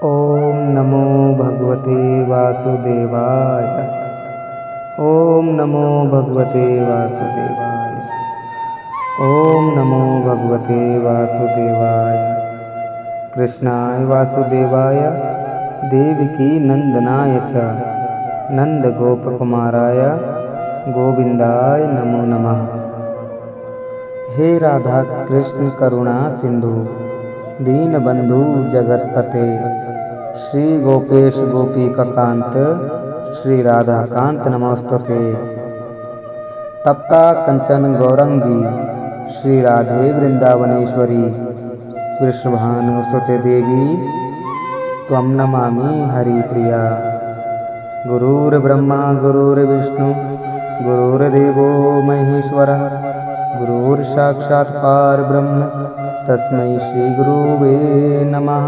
ओम नमो भगवते वासुदेवाय। ओम नमो भगवते वासुदेवाय। ओम नमो भगवते वासुदेवाय। कृष्णाय वासुदेवाय देवकी नंदनाय च नंदगोपकुमाराय गोविंदाय नमो नमः। हे राधा कृष्ण करुणा सिंधु दीनबंधु जगतपते श्री गोपेश गोपीकांत श्री राधा कांत नमोस्तुते। तप्ता कंचन गौरंगी श्री राधे वृंदावनेश्वरी वृषभानुसुते देवी त्वं नमामि हरिप्रिया। गुरुर्ब्रह्मा गुरुर्विष्णु गुरुर्देवो महेश्वरः गुरुर्साक्षात् परब्रह्म तस्मै श्री गुरुवे नमः।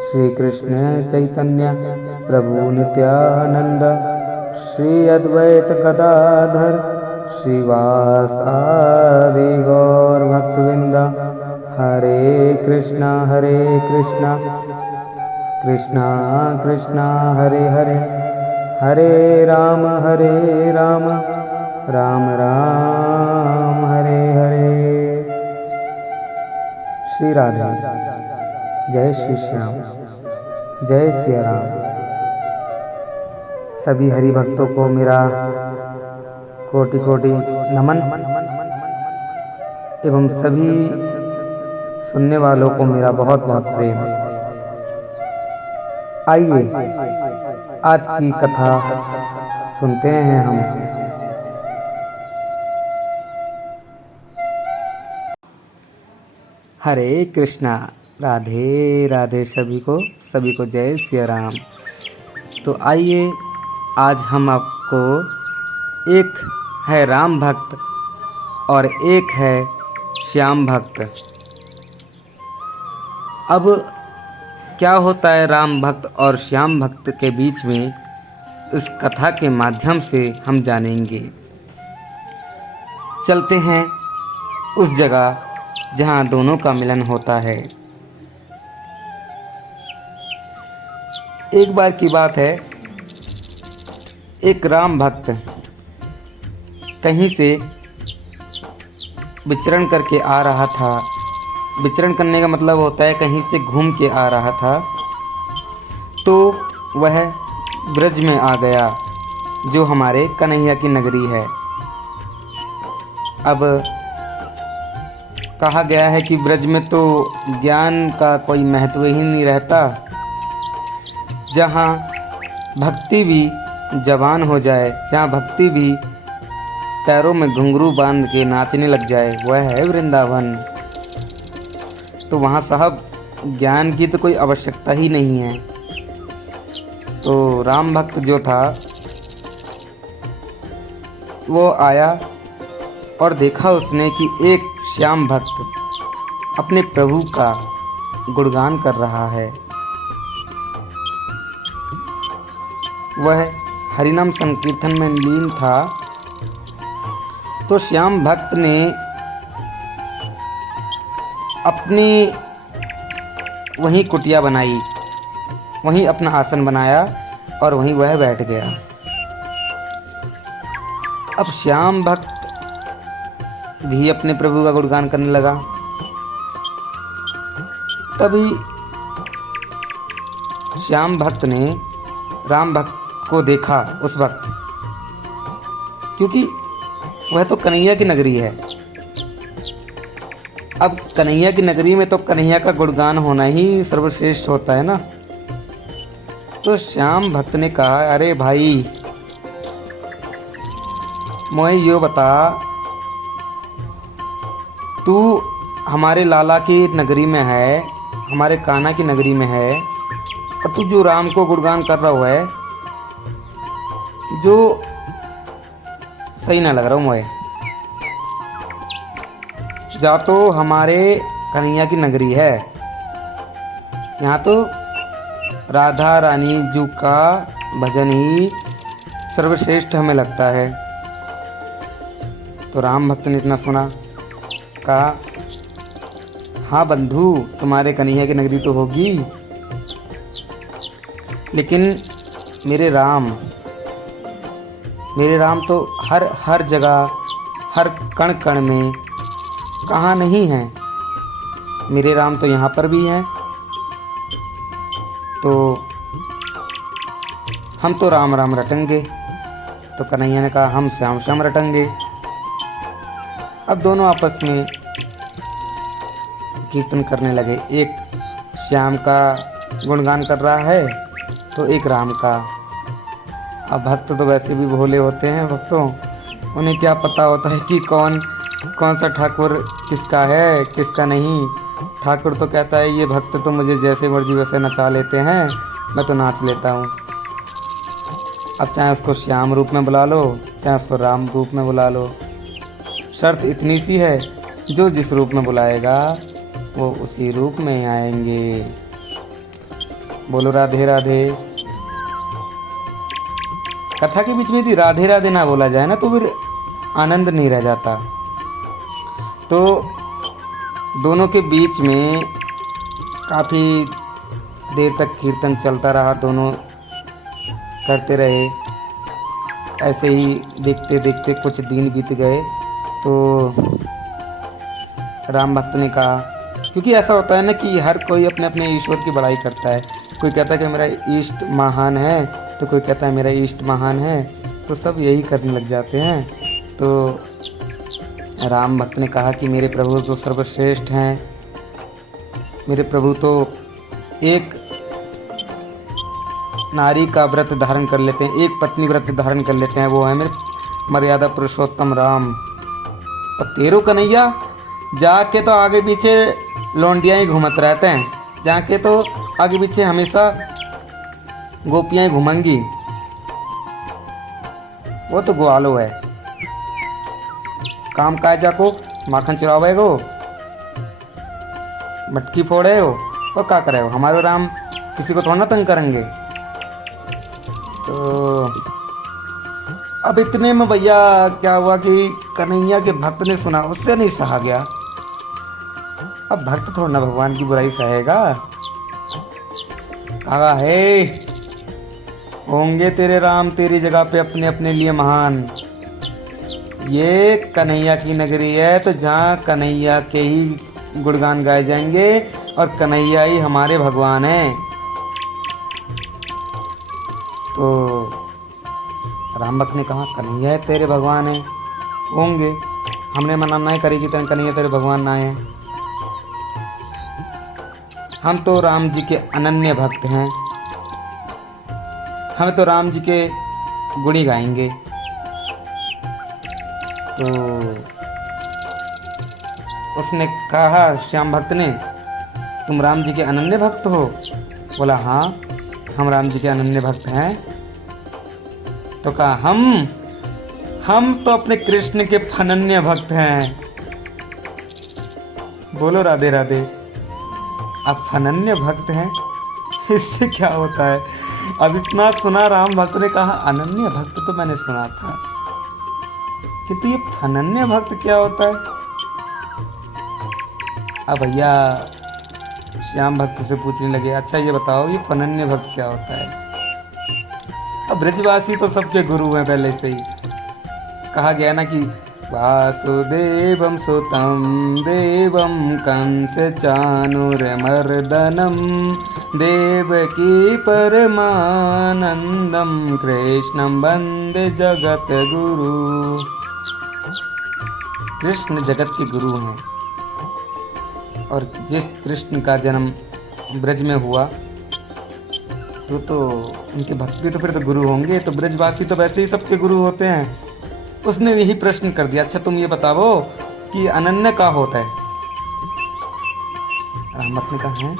श्री कृष्ण चैतन्य प्रभु नित्यानंद श्री अद्वैत गदाधर श्रीवासादि गौर भक्तवृंद। हरे कृष्णा कृष्णा कृष्णा हरे हरे हरे राम राम राम हरे हरे। श्री राधे जय श्री श्याम जय सिया राम। सभी हरि भक्तों को मेरा कोटि कोटि नमन एवं सभी सुनने वालों को मेरा बहुत बहुत प्रेम। आइए आज की कथा सुनते हैं हम। हरे कृष्णा राधे राधे सभी को जय सिया राम। तो आइए आज हम आपको एक है राम भक्त और एक है श्याम भक्त। अब क्या होता है राम भक्त और श्याम भक्त के बीच में, इस कथा के माध्यम से हम जानेंगे। चलते हैं उस जगह जहाँ दोनों का मिलन होता है। एक बार की बात है, एक राम भक्त कहीं से विचरण करके आ रहा था। विचरण करने का मतलब होता है कहीं से घूम के आ रहा था, तो वह ब्रज में आ गया जो हमारे कन्हैया की नगरी है। अब कहा गया है कि ब्रज में तो ज्ञान का कोई महत्व ही नहीं रहता। जहाँ भक्ति भी जवान हो जाए, जहाँ भक्ति भी पैरों में घुंघरू बांध के नाचने लग जाए, वह है वृंदावन। तो वहाँ साहब ज्ञान की तो कोई आवश्यकता ही नहीं है। तो राम भक्त जो था वो आया और देखा उसने कि एक श्याम भक्त अपने प्रभु का गुणगान कर रहा है। वह हरिनाम संकीर्तन में लीन था। तो श्याम भक्त ने अपनी वहीं कुटिया बनाई, वहीं अपना आसन बनाया और वहीं वह बैठ गया। अब श्याम भक्त भी अपने प्रभु का गुणगान करने लगा। तभी श्याम भक्त ने राम भक्त को देखा उस वक्त, क्योंकि वह तो कन्हैया की नगरी है। अब कन्हैया की नगरी में तो कन्हैया का गुणगान होना ही सर्वश्रेष्ठ होता है ना। तो श्याम भक्त ने कहा, अरे भाई मोहे यो बता, तू हमारे लाला की नगरी में है, हमारे कान्हा की नगरी में है, और तू जो राम को गुणगान कर रहा हुआ है, जो सही ना लग रहा हूँ मुझे। जा तो हमारे कन्हैया की नगरी है, यहाँ तो राधा रानी जी का भजन ही सर्वश्रेष्ठ हमें लगता है। तो राम भक्त ने इतना सुना, कहा, हाँ बंधु, तुम्हारे कन्हैया की नगरी तो होगी, लेकिन मेरे राम तो हर हर जगह, हर कण कण में कहाँ नहीं हैं। मेरे राम तो यहाँ पर भी हैं। तो हम तो राम राम रटेंगे। तो कन्हैया ने कहा हम श्याम श्याम रटेंगे। अब दोनों आपस में कीर्तन करने लगे। एक श्याम का गुणगान कर रहा है तो एक राम का। अब भक्त तो वैसे भी भोले होते हैं भक्तों, उन्हें क्या पता होता है कि कौन सा ठाकुर किसका है किसका नहीं। ठाकुर तो कहता है ये भक्त तो मुझे जैसे मर्जी वैसे नचा लेते हैं, मैं तो नाच लेता हूँ। अब चाहे उसको श्याम रूप में बुला लो, चाहे उसको राम रूप में बुला लो, शर्त इतनी सी है जो जिस रूप में बुलाएगा वो उसी रूप में आएंगे। बोलो राधे राधे। कथा के बीच में यदि राधे राधे ना बोला जाए ना तो फिर आनंद नहीं रह जाता। तो दोनों के बीच में काफ़ी देर तक कीर्तन चलता रहा। दोनों करते रहे। ऐसे ही देखते देखते कुछ दिन बीत गए। तो राम भक्त ने कहा, क्योंकि ऐसा होता है ना कि हर कोई अपने अपने ईश्वर की बड़ाई करता है। कोई कहता है कि मेरा इष्ट महान है, तो कोई कहता है मेरा इष्ट महान है, तो सब यही करने लग जाते हैं। तो राम भक्त ने कहा कि मेरे प्रभु तो सर्वश्रेष्ठ हैं। मेरे प्रभु तो एक नारी का व्रत धारण कर लेते हैं, एक पत्नी व्रत धारण कर लेते हैं, वो है मेरे मर्यादा पुरुषोत्तम राम। और तेरो कन्हैया जाके तो आगे पीछे लौंडियाँ ही घूमत रहते हैं, जाके तो आगे पीछे हमेशा गोपियाँ ही घूमेंगी। वो तो ग्वालो है, काम कायजा को माखन चुरावे गो, मटकी फोड़े हो और क्या करे हो। हमारे राम किसी को थोड़ा ना तंग करेंगे। तो अब इतने में भैया क्या हुआ कि कन्हैया के भक्त ने सुना, उससे नहीं सहा गया। अब भक्त थोड़ा ना भगवान की बुराई सहेगा। कहा है होंगे तेरे राम तेरी जगह पे अपने अपने लिए महान। ये कन्हैया की नगरी है, तो जहाँ कन्हैया के ही गुणगान गाए जाएंगे और कन्हैया ही हमारे भगवान हैं। तो राम भक्त ने कहा कन्हैया है तेरे भगवान हैं, होंगे, हमने मना नहीं करी कि कन्हैया तेरे भगवान ना है। हम तो राम जी के अनन्य भक्त हैं, हम तो राम जी के गुणी गाएंगे। तो उसने कहा श्याम भक्त ने, तुम राम जी के अनन्य भक्त हो? बोला हाँ, हम राम जी के अनन्य भक्त हैं। तो कहा हम तो अपने कृष्ण के फनन्य भक्त हैं। बोलो राधे राधे। आप फनन्य भक्त हैं, इससे क्या होता है? अब इतना सुना, राम भक्त ने कहा अनन्य भक्त तो मैंने सुना था, किंतु ये फनन्य भक्त क्या होता है? अब भैया श्याम भक्त से पूछने लगे, अच्छा ये बताओ ये फनन्य भक्त क्या होता है? अब ब्रजवासी तो सबके गुरु हैं पहले से ही। कहा गया ना कि वासुदेवं सुतं देवं कंस चाणूरमर्दनं देवकी परमानंदं कृष्णं वंदे जगत गुरु। कृष्ण जगत के गुरु हैं, और जिस कृष्ण का जन्म ब्रज में हुआ तो उनके भक्त भी तो फिर तो गुरु होंगे। तो ब्रजवासी तो वैसे ही सबके गुरु होते हैं। उसने यही प्रश्न कर दिया, अच्छा तुम ये बताओ कि अनन्य का होता है? रामभक्त ने कहा है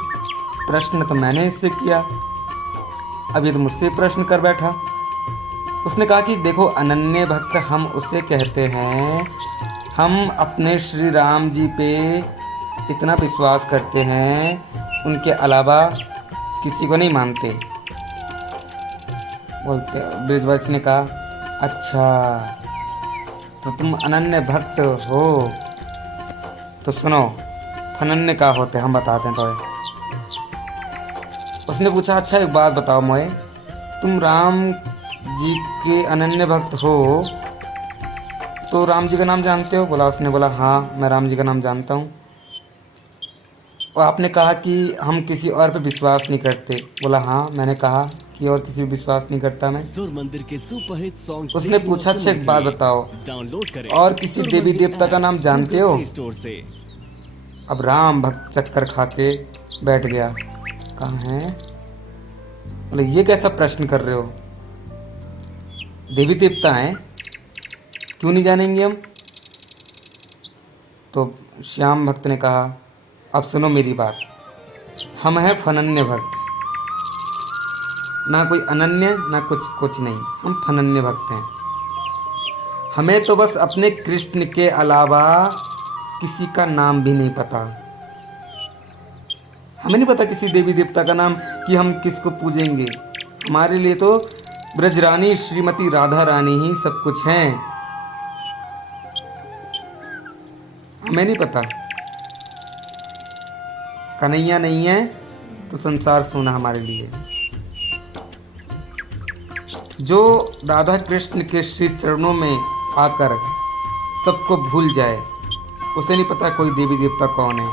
प्रश्न तो मैंने इससे किया, अब ये तो मुझसे प्रश्न कर बैठा। उसने कहा कि देखो अनन्य भक्त हम उसे कहते हैं, हम अपने श्री राम जी पे इतना विश्वास करते हैं, उनके अलावा किसी को नहीं मानते। बोलते ब्रजवासी ने कहा अच्छा तो तुम अनन्य भक्त हो, तो सुनो अनन्य का होते हम बताते हैं। तो उसने पूछा, अच्छा एक बात बताओ मोए, तुम राम जी के अनन्य भक्त हो तो राम जी का नाम जानते हो? बोला, उसने बोला हाँ मैं राम जी का नाम जानता हूँ। और आपने कहा कि हम किसी और पे विश्वास नहीं करते। बोला हाँ मैंने कहा कि और किसी पे विश्वास नहीं करता मैं। सुर मंदिर के सुपरहिट सॉन्ग्स उसने देखने और पूछा, अच्छा सुनने एक के बात लिए बताओ, डाउनलोड करें और किसी सुर देवी मंदिर देवता का ऐप नाम जानते गूगल हो? प्ले स्टोर से। अब राम भक्त चक्कर खा के बैठ गया। कहाँ है? बोले ये कैसा प्रश्न कर रहे हो, देवी देवता हैं, क्यों नहीं जानेंगे हम? तो श्याम भक्त ने कहा, अब सुनो मेरी बात, हम हैं फनन्य भक्त, ना कोई अनन्य ना कुछ कुछ नहीं, हम फनन्य भक्त हैं। हमें तो बस अपने कृष्ण के अलावा किसी का नाम भी नहीं पता। हमें नहीं पता किसी देवी देवता का नाम कि हम किसको पूजेंगे। हमारे लिए तो ब्रजरानी श्रीमती राधा रानी ही सब कुछ हैं। हमें नहीं पता, कन्हैया नहीं है तो संसार सोना हमारे लिए। जो राधा कृष्ण के श्री चरणों में आकर सबको भूल जाए, उसे नहीं पता कोई देवी देवता कौन है,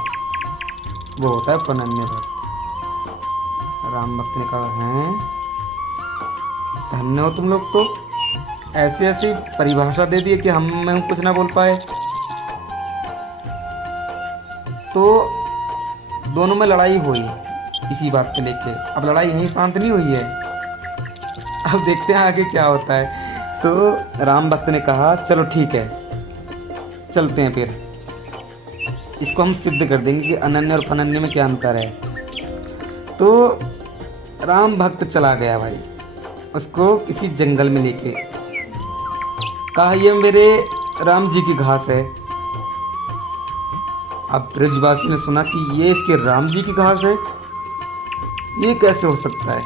वो होता है फनन्य भक्त। राम भक्त ने कहा, हैं धन्य हो तुम लोग, तो ऐसी ऐसी परिभाषा दे दी कि हम कुछ ना बोल पाए। तो दोनों में लड़ाई हुई इसी बात पे लेके। अब लड़ाई यहीं शांत नहीं हुई है, अब देखते हैं आगे क्या होता है। तो राम भक्त ने कहा, चलो ठीक है चलते हैं, फिर इसको हम सिद्ध कर देंगे कि अनन्य और फनन्य में क्या अंतर है। तो राम भक्त चला गया भाई, उसको किसी जंगल में लेके। कहा, ये मेरे राम जी की घास है। अब ब्रजवासी ने सुना कि ये इसके राम जी की घास है, ये कैसे हो सकता है?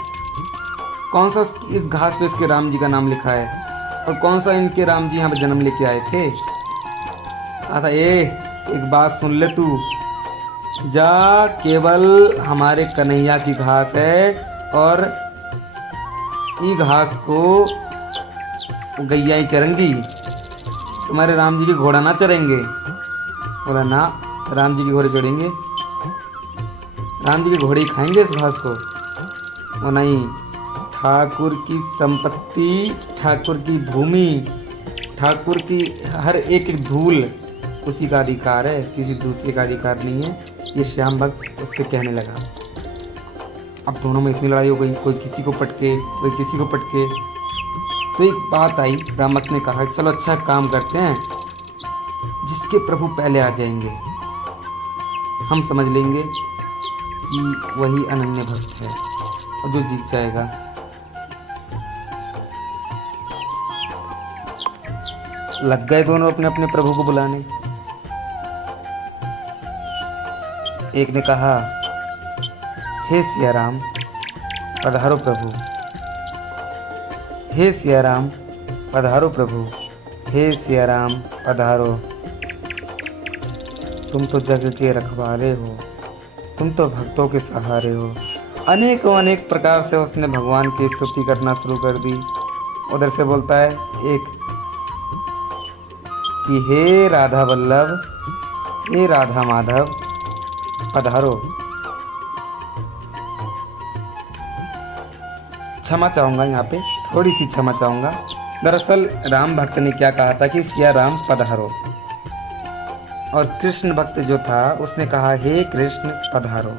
कौन सा इस घास पे इसके राम जी का नाम लिखा है, और कौन सा इनके राम जी यहाँ पे जन्म लेके आए थे? कहा था, एक बात सुन ले तू, जा केवल हमारे कन्हैया की घास है, और ये घास को गैया ही चरेंगी, तुम्हारे राम जी के घोड़ा ना चरेंगे। बोला ना, राम जी के घोड़े चढ़ेंगे, राम जी के घोड़े ही खाएंगे इस घास को। वो नहीं, ठाकुर की संपत्ति, ठाकुर की भूमि, ठाकुर की हर एक एक धूल उसी का अधिकार है, किसी दूसरे का अधिकार नहीं है। ये श्याम भक्त उससे कहने लगा। अब दोनों में इतनी लड़ाई हो गई, कोई किसी को पटके कोई किसी को पटके। तो एक बात आई, राम भक्त ने कहा, चलो अच्छा काम करते हैं, जिसके प्रभु पहले आ जाएंगे हम समझ लेंगे कि वही अनन्य भक्त है, और जो जीत जाएगा। लग गए दोनों अपने अपने प्रभु को बुलाने। एक ने कहा, हे सिया राम पधारो प्रभु, हे सिया राम पधारो प्रभु, हे सिया राम पधारो। तुम तो जग के रखवाले हो, तुम तो भक्तों के सहारे हो। अनेकों अनेक प्रकार से उसने भगवान की स्तुति करना शुरू कर दी। उधर से बोलता है एक कि हे राधा वल्लभ, हे राधा माधव पधारो। क्षमा चाहूँगा, यहाँ पे थोड़ी सी क्षमा चाहूँगा। दरअसल राम भक्त ने क्या कहा था कि सिया राम पधारो, और कृष्ण भक्त जो था उसने कहा हे कृष्ण पधारो।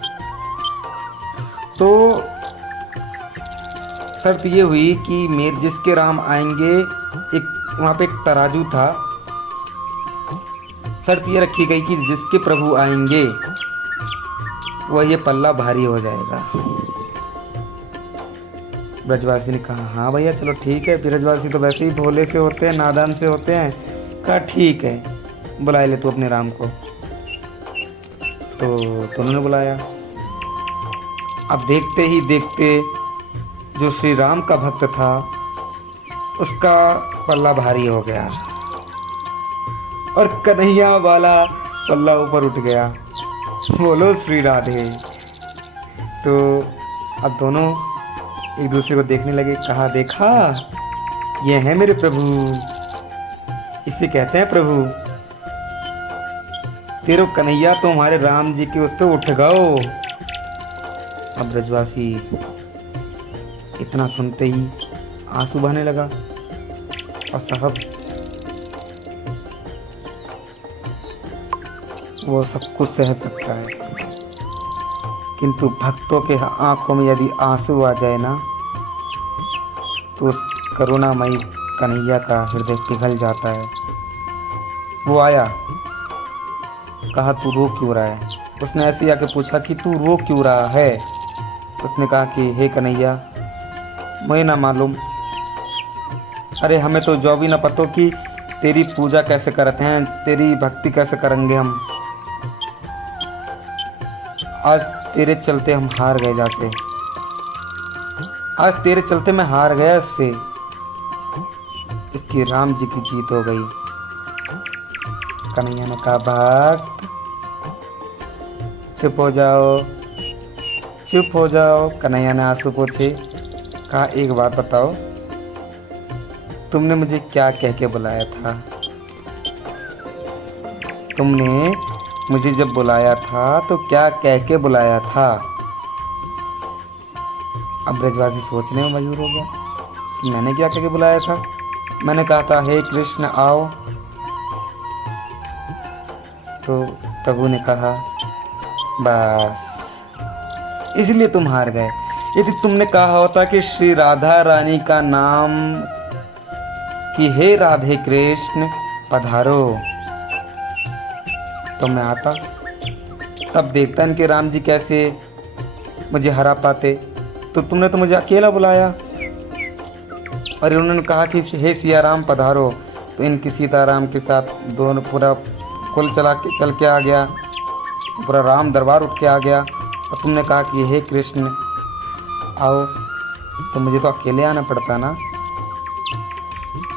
तो शर्त ये हुई कि मेरे जिसके राम आएंगे, एक वहाँ पे एक तराजू था, शर्त ये रखी गई कि जिसके प्रभु आएंगे वह ये पल्ला भारी हो जाएगा। ब्रजवासी ने कहा, हाँ भैया चलो ठीक है। ब्रजवासी तो वैसे ही भोले से होते हैं, नादान से होते हैं। कहा ठीक है, बुला ले तू अपने राम को। तो उन्होंने बुलाया। अब देखते ही देखते जो श्री राम का भक्त था उसका पल्ला भारी हो गया, और कन्हैया वाला पल्ला ऊपर उठ गया। बोलो श्री राधे। तो अब दोनों एक दूसरे को देखने लगे। कहा, देखा, ये है मेरे प्रभु, इसे कहते हैं प्रभु। तेरो कन्हैया तो हमारे राम जी के उस पे उठ गओ। अब ब्रजवासी इतना सुनते ही आंसू बहने लगा। और साहब, वो सब कुछ सह सकता है, किंतु भक्तों के आंखों में यदि आंसू आ जाए ना, तो उस करुणामयी कन्हैया का हृदय पिघल जाता है। वो आया, कहा, तू रो क्यों रहा है? उसने ऐसे ही आके पूछा कि तू रो क्यों रहा है? उसने कहा कि हे कन्हैया, मुझे ना मालूम, अरे हमें तो जो भी ना पतो कि तेरी पूजा कैसे करते हैं, तेरी भक्ति कैसे करेंगे हम। आज तेरे चलते हम हार गए जैसे, आज तेरे चलते मैं हार गया इससे। इसकी राम जी की जीत हो गई। कन्हैया ने कहा, भक्त चुप हो जाओ, चुप हो जाओ। कन्हैया ने आंसू पोंछे। कहा, एक बात बताओ, तुमने मुझे क्या कह के बुलाया था? तुमने मुझे जब बुलाया था तो क्या कह के बुलाया था? अब ब्रजवासी सोचने में मजबूर हो गया कि मैंने क्या कह के बुलाया था। मैंने कहा था, हे कृष्ण आओ। तो प्रभु ने कहा, बस इसलिए तुम हार गए। यदि तुमने कहा होता कि श्री राधा रानी का नाम, कि हे राधे कृष्ण पधारो, तो मैं आता, तब देखता कि राम जी कैसे मुझे हरा पाते। तो तुमने तो मुझे अकेला बुलाया, और उन्होंने कहा कि हे सिया राम पधारो, तो इनकी सीताराम के साथ दोनों पूरा कुल चल के आ गया, पूरा राम दरबार उठ के आ गया। और तुमने कहा कि हे कृष्ण आओ, तो मुझे तो अकेले आना पड़ता ना।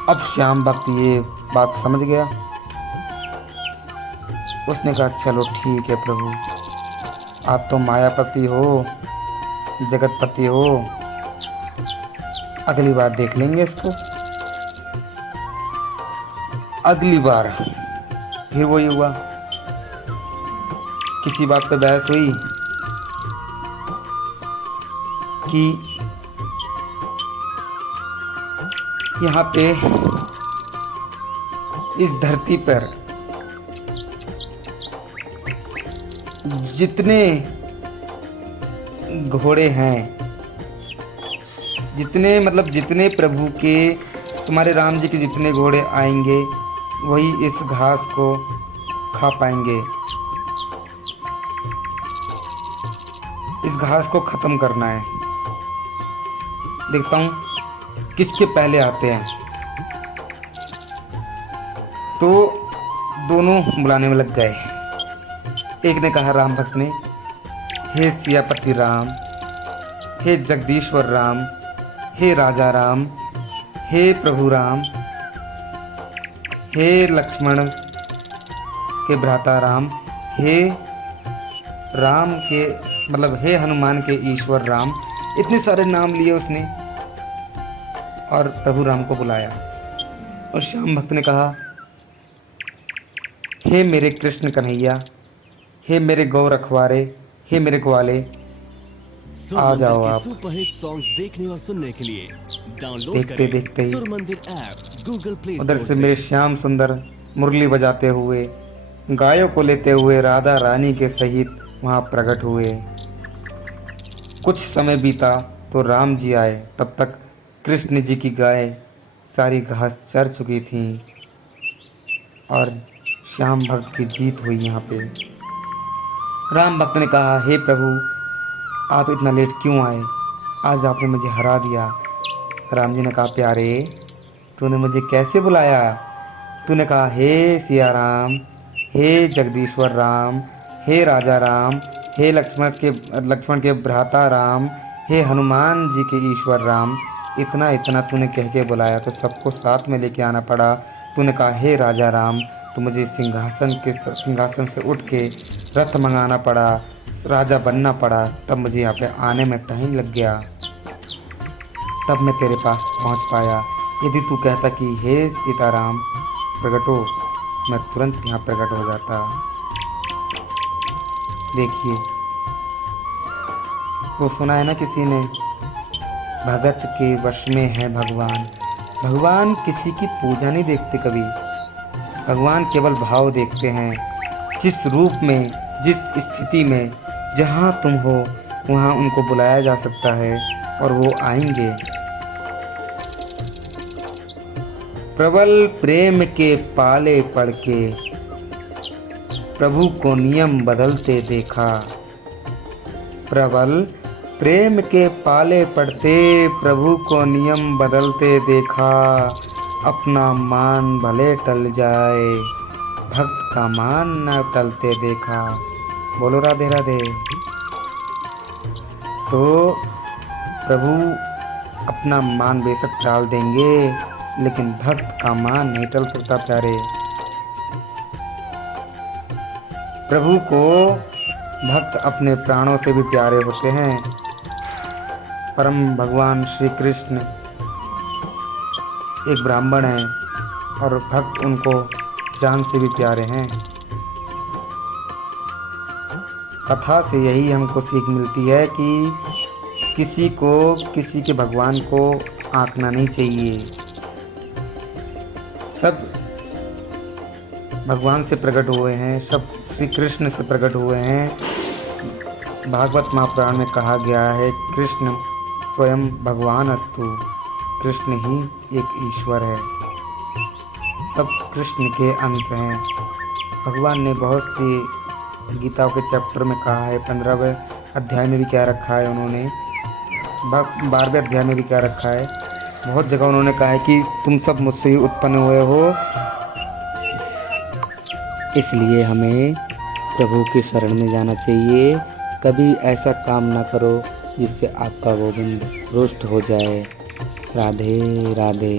अब श्याम भक्त ये बात समझ गया। उसने कहा, चलो ठीक है प्रभु, आप तो मायापति हो, जगतपति हो, अगली बार देख लेंगे इसको। अगली बार फिर वही हुआ, किसी बात पे बहस हुई कि यहाँ पे इस धरती पर जितने घोड़े हैं, जितने प्रभु के, तुम्हारे राम जी के जितने घोड़े आएंगे, वही इस घास को खा पाएंगे। इस घास को खत्म करना है। देखता हूँ किसके पहले आते हैं। तो दोनों बुलाने में लग गए। एक ने कहा, राम भक्त ने, हे सियापति राम, हे जगदीश्वर राम, हे राजा राम, हे प्रभु राम, हे लक्ष्मण के भ्राता राम, हे राम के हे हनुमान के ईश्वर राम। इतने सारे नाम लिए उसने और प्रभु राम को बुलाया। और श्याम भक्त ने कहा, हे मेरे कृष्ण कन्हैया, हे मेरे गौ रखवारे, हे मेरे ग्वाले, आ जाओ आप। सुपरहिट सॉन्ग्स देखने और सुनने के लिए डाउनलोड देखते करें देखते ही सुर मंदिर ऐप गूगल प्ले उधर स्टोर से मेरे श्याम सुंदर मुरली बजाते हुए, गायों को लेते हुए राधा रानी के सहित वहाँ प्रकट हुए। कुछ समय बीता तो राम जी आए। तब तक कृष्ण जी की गाय सारी घास चर चुकी थीं और श्याम भक्त की जीत हुई यहाँ पे। राम भक्त ने कहा, हे प्रभु, आप इतना लेट क्यों आए? आज आपने मुझे हरा दिया। राम जी ने कहा, प्यारे, तूने मुझे कैसे बुलाया? तूने कहा, हे सिया राम, हे जगदीश्वर राम, हे राजा राम, हे लक्ष्मण के भ्राता राम, हे हनुमान जी के ईश्वर राम। इतना इतना तूने कह के बुलाया तो सबको साथ में लेके आना पड़ा। तूने कहा, हे राजा राम, तो मुझे सिंहासन से उठ के रथ मंगाना पड़ा, राजा बनना पड़ा, तब मुझे यहाँ पे आने में टाइम लग गया, तब मैं तेरे पास पहुँच पाया। यदि तू कहता कि हे सीताराम प्रकट हो, मैं तुरंत यहाँ प्रकट हो जाता। देखिए, वो सुना है ना किसी ने, भगत के वश में है भगवान। भगवान किसी की पूजा नहीं देखते कभी, भगवान केवल भाव देखते हैं। जिस रूप में, जिस स्थिति में, जहाँ तुम हो वहाँ उनको बुलाया जा सकता है और वो आएंगे। प्रबल प्रेम के पाले पड़ के प्रभु को नियम बदलते देखा। प्रबल प्रेम के पाले पड़ते प्रभु को नियम बदलते देखा। अपना मान भले टल जाए, भक्त का मान न टलते देखा। बोलो राधे राधे। तो प्रभु अपना मान बेशक टाल देंगे, लेकिन भक्त का मान नहीं टल सकता प्यारे। प्रभु को भक्त अपने प्राणों से भी प्यारे होते हैं। परम भगवान श्री कृष्ण एक ब्राह्मण हैं और भक्त उनको जान से भी प्यारे हैं। कथा से यही हमको सीख मिलती है कि किसी को, किसी के भगवान को आंकना नहीं चाहिए। सब भगवान से प्रकट हुए हैं, सब श्री कृष्ण से प्रकट हुए हैं। भागवत महापुराण में कहा गया है, कृष्ण स्वयं भगवान अस्तु, कृष्ण ही एक ईश्वर है, सब कृष्ण के अंश हैं। भगवान ने बहुत सी गीता के चैप्टर में कहा है, 15वें अध्याय में भी क्या रखा है उन्होंने, 12वें अध्याय में भी क्या रखा है, बहुत जगह उन्होंने कहा है कि तुम सब मुझसे ही उत्पन्न हुए हो। इसलिए हमें प्रभु की शरण में जाना चाहिए। कभी ऐसा काम ना करो जिससे आपका गोविंद रुष्ट हो जाए। राधे राधे।